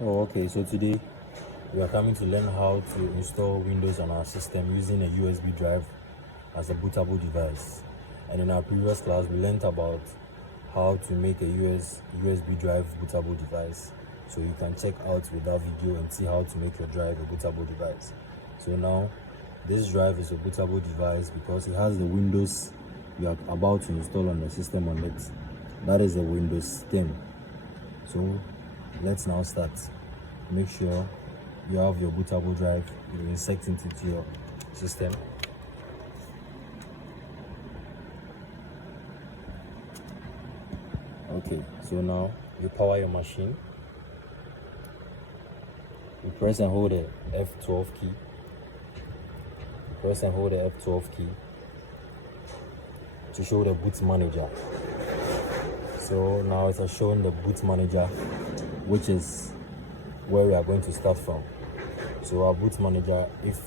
Oh, okay. So today we are coming to learn how to install Windows on our system using a USB drive as a bootable device. And in our previous class, we learned about how to make a USB drive bootable device. So you can check out with that video and see how to make your drive a bootable device. So now this drive is a bootable device because it has the Windows you are about to install on the system on it. That is the Windows 10. So let's now start. Make sure you have your bootable drive, you insert it into your system. Okay, so now you power your machine. You press and hold the F12 key. Press and hold the F12 key to show the boot manager. So now it has shown the boot manager, which is where we are going to start from. So our boot manager, if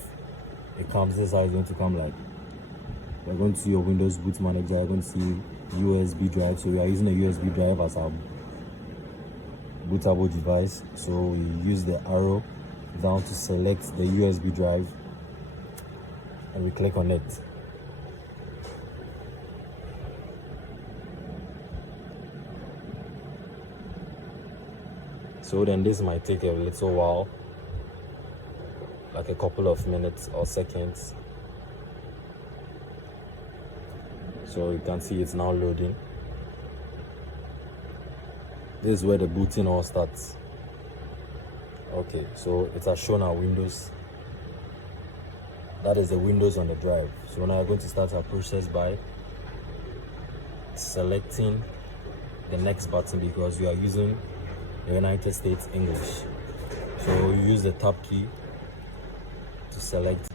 it comes, this is how it's going to come like. You're going to see your Windows boot manager, you're going to see USB drive. So we are using a USB drive as our bootable device. So we use the arrow down to select the USB drive and we click on it. So then this might take a little while, like a couple of minutes or seconds. So you can see it's now loading. This is where the booting all starts. Okay, so it has shown our Windows. That is the Windows on the drive. So now we're going to start our process by selecting the next button because we are using the United States English. So you use the tab key to select.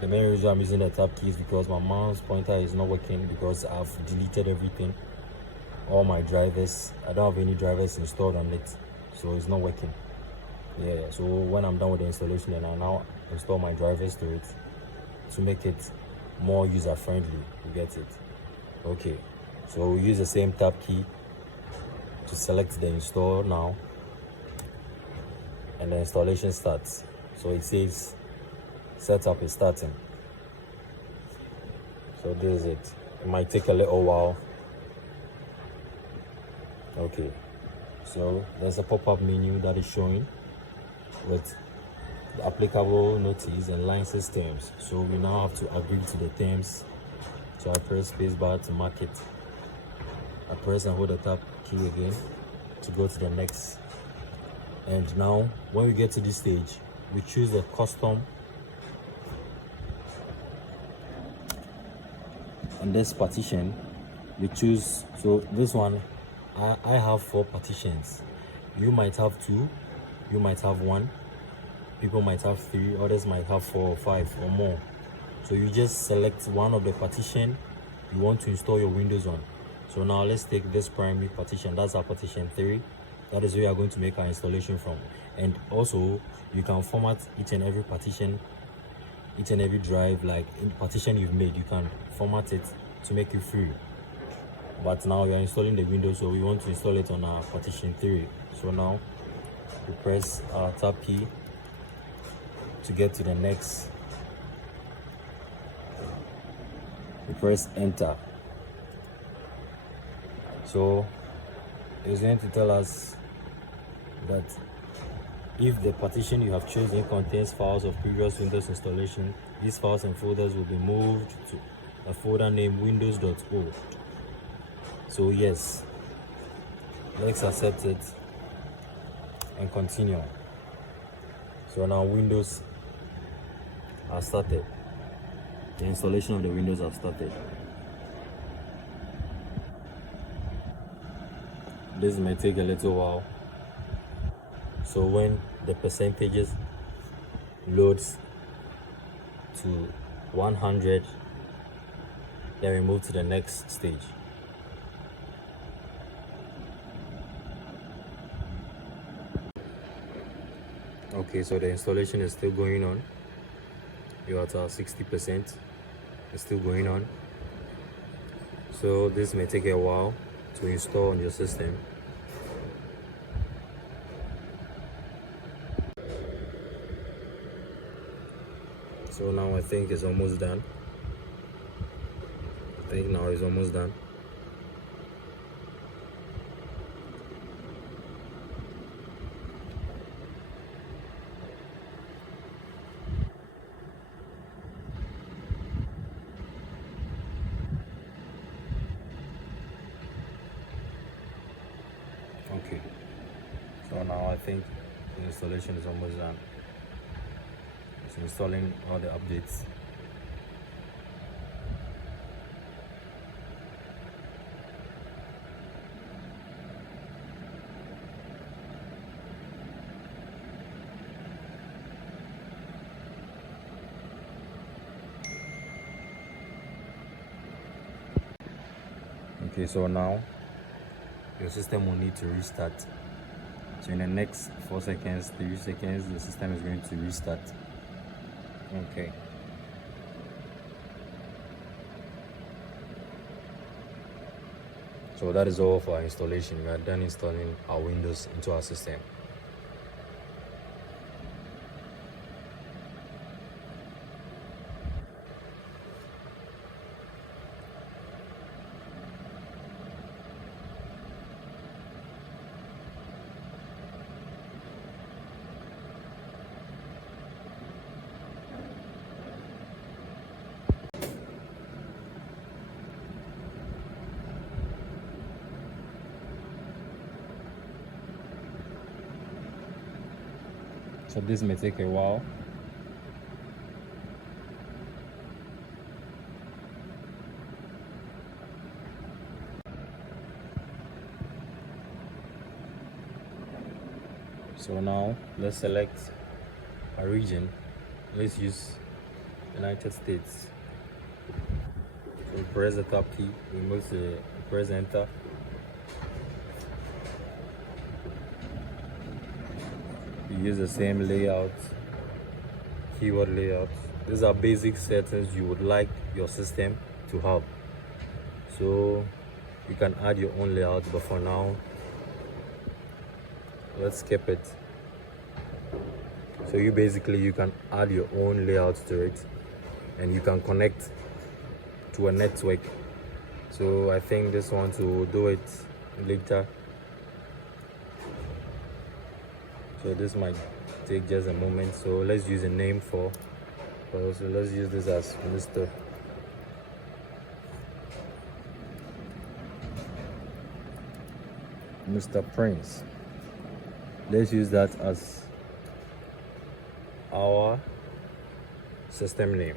The main reason I'm using the tab key is because my mouse pointer is not working because I've deleted everything, all my drivers. I don't have any drivers installed on it, so it's not working. Yeah, so when I'm done with the installation, then I now install my drivers to it to make it more user friendly. You get it? Okay, so we use the same tab key to select the install now, and the installation starts. So it says setup is starting. So this is it. It might take a little while. Okay, so there's a pop-up menu that is showing with the applicable notice and license terms. So we now have to agree to the terms. So I press spacebar to mark it. I press and hold the tab key again to go to the next. And now when we get to this stage, we choose the custom. And this partition, we choose. So this one, I have 4 partitions. You might have 2, you might have 1, people might have 3, others might have 4 or 5 or more. So you just select one of the partition you want to install your Windows on. So now let's take this primary partition. That's our partition 3. That is where we are going to make our installation from. And also you can format each and every partition, each and every drive, like in partition you've made, you can format it to make it free. But now you're installing the Windows, so we want to install it on our partition 3. So now we press our tab key to get to the next. We press enter. So it's going to tell us that if the partition you have chosen contains files of previous Windows installation, these files and folders will be moved to a folder named windows.org. So yes, let's accept it and continue. So now Windows has started. The installation of the Windows have started. This may take a little while. So when the percentages loads to 100, then we move to the next stage. Okay, so the installation is still going on. You're at 60%. It's still going on. So this may take a while to install on your system. So now I think it's almost done. I think now it's almost done. Okay, so now I think the installation is almost done. It's installing all the updates. Okay, so now your system will need to restart. So in the next 4 seconds, 3 seconds, the system is going to restart. Okay. So that is all for our installation. We are done installing our Windows into our system. So this may take a while. So now let's select a region. Let's use United States. So press the top key, press enter. You use the same layout, keyboard layout. These are basic settings you would like your system to have. So you can add your own layout, but for now, let's skip it. So you can add your own layout to it, and you can connect to a network. So I think this one to do it later. So this might take just a moment. So let's use a name so let's use this as Mr. Prince. Let's use that as our system name.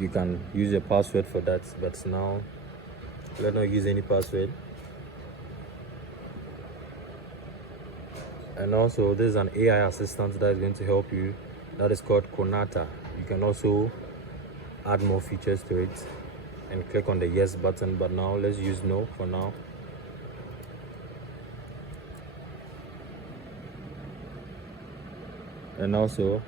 You can use a password for that, but now let's not use any password. And also there's an AI assistant that is going to help you, that is called Konata. You can also add more features to it and click on the yes button, but now let's use no for now. And also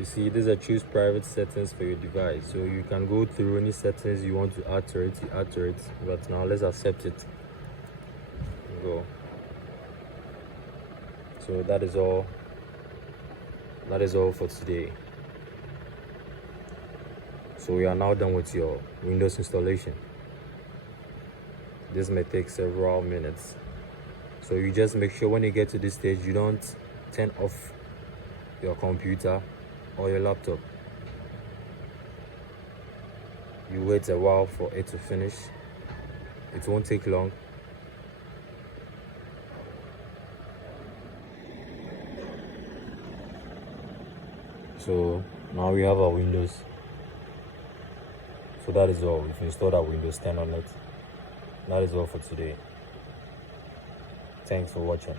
you see these are choose private settings for your device, so you can go through any settings you want to add to it, but now let's accept it. Go. So that is all for today. So we are now done with your Windows installation. This may take several minutes, so you just make sure when you get to this stage you don't turn off your computer or your laptop. You wait a while for it to finish. It won't take long. So now we have our Windows. So that is all. We've installed our Windows 10 on it. That is all for today. Thanks for watching.